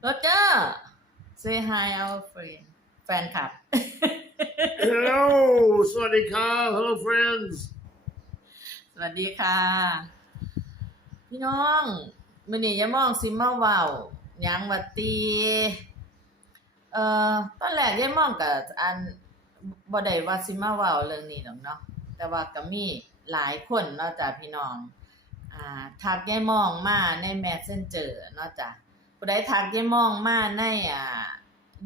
โรเจอร์ say hi our friend แฟนคลับ Hello, Swadika. Hello, friends. สวัสดีค่ะ พี่น้องมื้อนี้อย่ามองสิมาเว้าหยังว่าตีเอ่อตอนแรกยายมองก็อันบ่ได้ว่าสิมาเว้าเรื่องนี้หรอกเนาะแต่ว่าก็มีหลายคนเนาะจ้ะพี่น้อง อ่าทักยายมองมาใน Messenger เนาะจ้ะ ผู้ใดทักยายมองมาในอ่า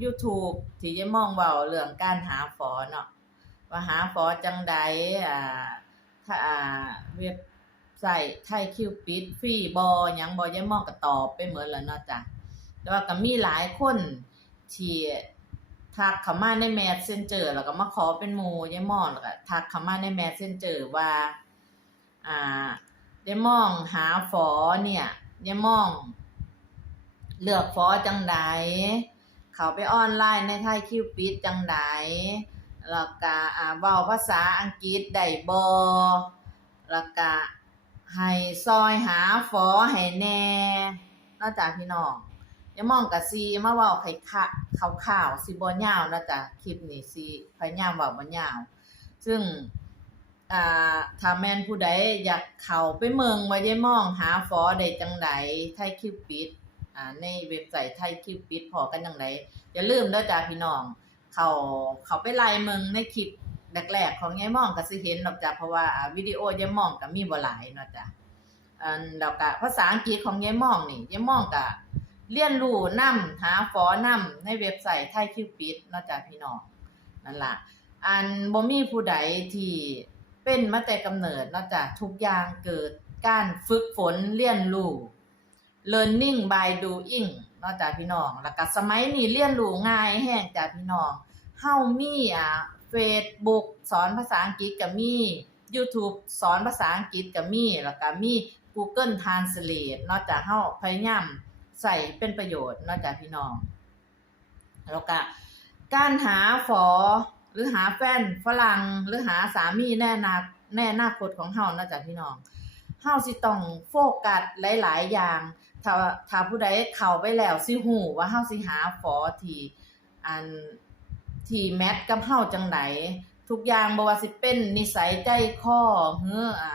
YouTube ที่ยายมองเว้าเรื่องการหาฝอเนาะว่าหาฝอจังใดอ่าถ้าอ่าเว็บไซต์ไทยคิวปิดฟรีบอหยังบอยายมองก็ตอบไปเหมือนแล้วเนาะจ้ะแต่ว่าก็มีหลายคนที่ทักเข้ามาในแมสเซนเจอร์แล้วก็มาขอเป็นหมู่ยายมองแล้วก็ทักเข้ามาในแมสเซนเจอร์ว่า อ่ายายมองหาฝอเนี่ยยายมอง เลือกฝอจังใดเขาไปออนไลน์ในไทยคิวปิดจังใดแล้วก็อ่าเว้าภาษาอังกฤษได้บ่แล้วก็ให้ซอยหาฝอให้แน่นอกจากพี่น้องอย่ามองกะซีมาเว้าไข่คะข่าวๆสิบ่ยาวนาะจ้ะคลิปนี้สิพยายามเว้าบ่ยาว ซึ่งอ่าถ้าแม่นผู้ใดอยากเข้าไปเมืองว่าได้มองหาฝอได้จังใดไทยคิวปิด อ่าในเว็บไซต์ไทยคิวปิดพอกันจังไดอย่าลืมเด้อจ้ะพี่น้อง เขาเขาไปไล่เมืองในคลิปแรกๆของยายม่องก็สิเห็นดอกจ้ะเพราะว่าวิดีโอยายม่องก็มีบ่หลายเนาะจ้ะอันแล้วก็ภาษาอังกฤษของยายม่องนี่ยายม่องก็เรียนรู้นํหาฟอนํในเว็บไซต์ไทยคิวปิดเนาะจ้ะพี่น้องนั่นล่ะ อันบ่มีผู้ใดที่เป็นมาแต่กำเนิดเนาะจ้ะทุกอย่างเกิดการฝึกฝนเรียนรู้ learning by doing เนาะจ้ะพี่น้อง แล้วก็สมัยนี้เรียนรู้ง่ายแฮงจ้ะพี่น้อง เฮามีอ่า Facebook สอนภาษาอังกฤษก็มี YouTube สอนภาษาอังกฤษก็มี แล้วก็มี Google Translate นอกจากเฮาพยายามใส่เป็นประโยชน์นอกจากพี่น้อง แล้วก็การหาฝอหรือหาแฟนฝรั่งหรือหาสามีแน่นาแน่นาคตของเฮานอกจากพี่น้อง เฮาสิต้องโฟกัสหลาย ๆ อย่าง ถ้าถ้าผู้ใดเข้าไปแล้วสิฮู้ว่าเฮาสิหาฝอที่อันที่แมทกับเฮาจังไดทุกอย่างบ่ว่าสิเป็นนิสัยใจคอเฮืออ่า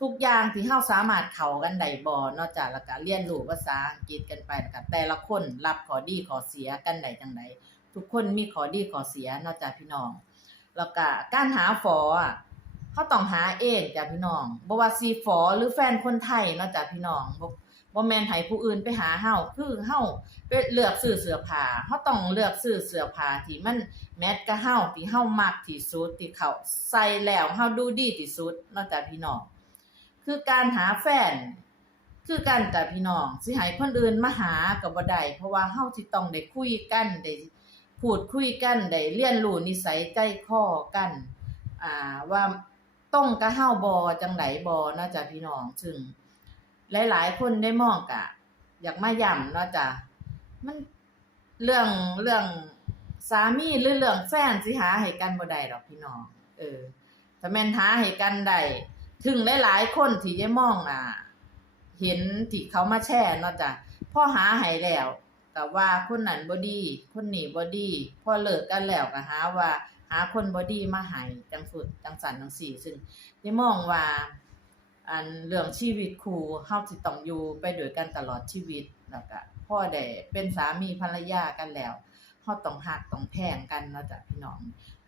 ทุกอย่างที่เฮาสามารถเข้ากันได้บ่นอกจากแล้วก็เรียนรู้ภาษาอังกฤษกันไปแล้วก็แต่ละคนรับข้อดีข้อเสียกันได้จังไดทุกคนมีข้อดีข้อเสียนอกจากพี่น้อง แล้วก็การหาฝออะเฮาต้องหาเองจ้ะพี่น้องบ่ว่าสิฝอหรือแฟนคนไทยนาะจ้ะพี่น้องบ่ บ่แม่นให้ผู้อื่นไปหาเฮาคือเฮาไปเลือกซื้อเสื้อผ้าเฮาต้องเลือกซื้อเสื้อผ้าที่มันแมทกับเฮาที่เฮามักที่สุดที่เขาใส่แล้วเฮาดูดีที่สุดนอกจากพี่น้องคือการหาแฟน คือการแต่พี่น้องสิให้คนอื่นมาหาก็บ่ได้เพราะว่าเฮาสิต้องได้คุยกันได้พูดคุยกันได้เรียนรู้นิสัยใจคอกันอ่าว่าต้องกับเฮาบ่จังไดบ่นาะจ้ะพี่น้องซึ่ง หลาย ๆ คนได้มองกะ อยากมาย้ำเนาะจ้ะมันเรื่องเรื่องสามีหรือเรื่องแฟนสิหาให้กันบ่ได้ดอกพี่น้องเออถ้าแม่นหาให้กันได้ถึงหลายๆคนที่ยายมองอะ เห็นที่เขามาแชร์เนาะจ้ะพ่อหาให้แล้วก็ว่าคนนั้นบ่ดี คนนี้บ่ดีพอเลิกกันแล้วก็หาว่า หาคนบ่ดีมาให้จังสุดจังสันจังสี่ ซึ่งยายมองว่า อันเรื่องชีวิตคู่เฮาสิต้องอยู่ไปด้วยกันตลอดชีวิตแล้วก็พ่อได้เป็นสามีภรรยากันแล้วเฮาต้องฮักต้องแพงกันเนาะจ้ะพี่น้อง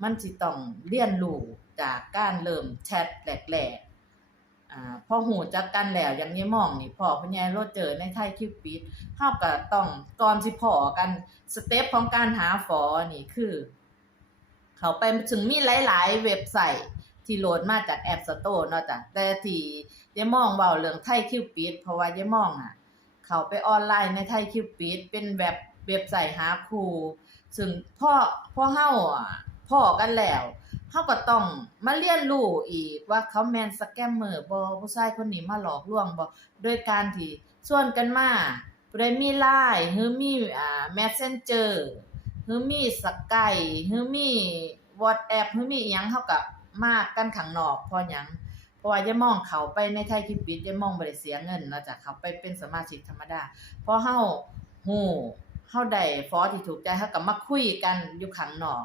มันสิต้องเรียนรู้จากการเริ่มแชทแรกๆอ่าพอหูจักกันแล้วอย่างนี้มองนี่พ่อพญายโรเจอในไทยคิวปิดเฮาก็ต้องก่อนสิพอกันสเต็ปของการหาฝอนี่คือ เขาไปถึงมีหลาย ๆ เว็บไซต์ ที่โหลดมาจากแอป Store เนาะจ้ะแต่ที่ยายมองเว้าเรื่องไทยคิวปิดเพราะว่ายายมองอะ เขาไปออนไลน์ในไทยคิวปิดเป็นแบบเว็บไซต์หาครูซึ่งพ่อพ่อเฮาอะพ่อกันแล้วเฮาก็ต้องมาเรียนรู้อีกว่าเขาแมนสแกมเมอร์บ่ผู้ชายคนนี้มาหลอกลวงบ่โดยการที่ชวนกันมาผู้ใดมี LINE หรือมีอ่า Messenger หรือมีสกายหรือมี WhatsApp หรือมีอีหยังเฮาก็ มากกันข้างนอกเพราะหยังเพราะว่าอย่ามองเขาไปในไทยคิดปิดอย่ามองบ่ได้เสียเงินเนาจ้ะเขาไปเป็นสมาชิกธรรมดาเพราะเฮาฮู้เฮาได้ฟอที่ถูกใจเฮาก็มาคุยกันอยู่ข้างนอก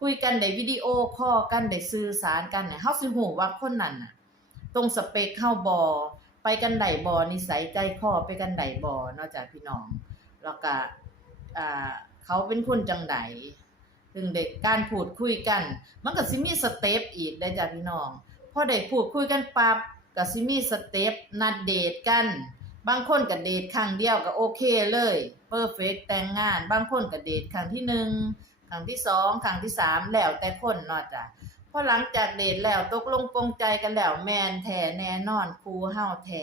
คุยกันได้วิดีโอคอกันได้สื่อสารกันเนี่ยเฮาสิฮู้ว่าคนนั้นน่ะ ตรงสเปคเฮาบ่ไปกันได้บ่นิสัยใจคอไปกันได้บ่นาะจ้ะพี่น้อง แล้วก็อ่าเขาเป็นคนจังได ถึงเด็กการพูดคุยกัน มันก็สิมีสเต็ปอีกได้จ้ะพี่น้องพอได้พูดคุยกันปั๊บก็สิมีสเต็ปนัดเดทกัน บางคนก็เดทครั้งเดียวก็โอเคเลยเพอร์เฟกแต่งงาน บางคนก็เดทครั้งที่หนึ่งครั้งที่สองครั้งที่สามแล้วแต่คนเนาะจ้ะพอหลังจากเดทแล้วตกลงปรงใจกันแล้วแมนแท้แน่นอนครูเฮาแท้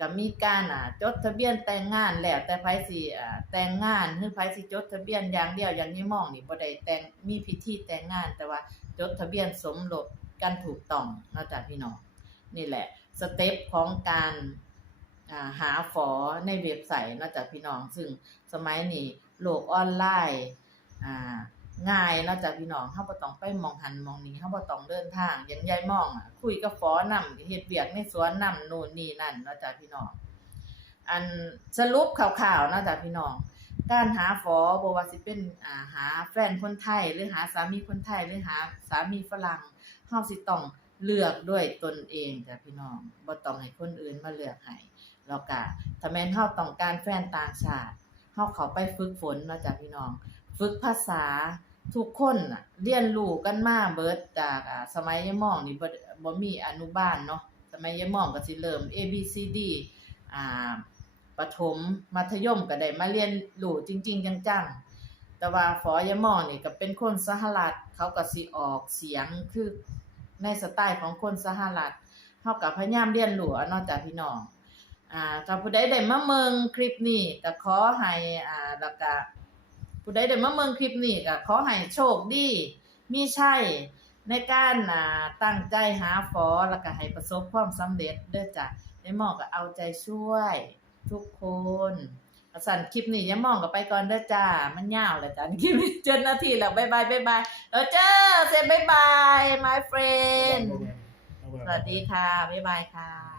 ก็มีการอ่าจดทะเบียนแต่งงานแล้วแต่ไผสิอ่าแต่งงานหรือไผสิจดทะเบียนอย่างเดียวอย่างนี้มองนี่บ่ได้แต่งมีพิธีแต่งงาน แต่ว่าจดทะเบียนสมรสกันถูกต้องเนาะจ้ะพี่น้องนี่แหละสเต็ปของการอ่าหาฝอในเว็บไซต์เนอกจากพี่น้อง ซึ่งสมัยนี้โลกออนไลน์อ่า ง่ายนอกจากพี่น้องเฮาบ่ต้องไปมองหันมองนี้เฮาบ่ต้องเดินทางอย่างยายมองอะคุยกับฝอนำเฮ็ดเวียกในสวนนำนู่นนี่นั่นนอกจากพี่น้อง อันสรุปข่าวๆนอกจากพี่น้องการหาฝอบ่ว่าสิเป็นอ่าหาแฟนคนไทย หรือหาสามีคนไทยหรือหาสามีฝรั่งเฮาสิต้องเลือกด้วยตนเองจ้ะพี่น้องบ่ต้องให้คนอื่นมาเลือกให้แล้วก็ถ้าแม่นเฮาต้องการแฟนต่างชาติ เฮาเขาไปฝึกฝนเนาะจ้ะพี่น้อง ฝึกภาษาทุกคนเรียนรู้กันมาเบิดจากสมัยยม่องนี่บ่บ่มีอนุบาลเนาะสมัยยม่องก็สิเริ่ม A B C D อ่าประถมมัธยมก็ได้มาเรียนรู้จริง ๆ จังๆ แต่ว่าฝอยม่องนี่ก็เป็นคนสหรัฐเขาก็สิออกเสียงคือในสไตล์ของคนสหรัฐเฮากับพยายามเรียนรู้เนาะจากพี่น้อง อ่าถ้าผู้ใดได้มาเมืองคลิปนี้ก็ขอให้อ่าแล้วก็ผู้ใดได้มาเมืองคลิปนี้ก็ขอให้โชคดีมีชัยในการอ่าตั้งใจหาฝอแล้วก็ให้ประสบความสำเร็จเด้อจ้ะได้หมองก็เอาใจช่วยทุกคนสั่นคลิปนี้อยังมองก็ไปก่อนเด้อจ้า มันยาวแล้วจ้ะคลิปนี้เจ็ดนาทีแล้วบ๊ายบายบ๊ายบายเออเจ้าเซบ๊ายบาย my friend สวัสดีค่ะบ๊ายบายค่ะ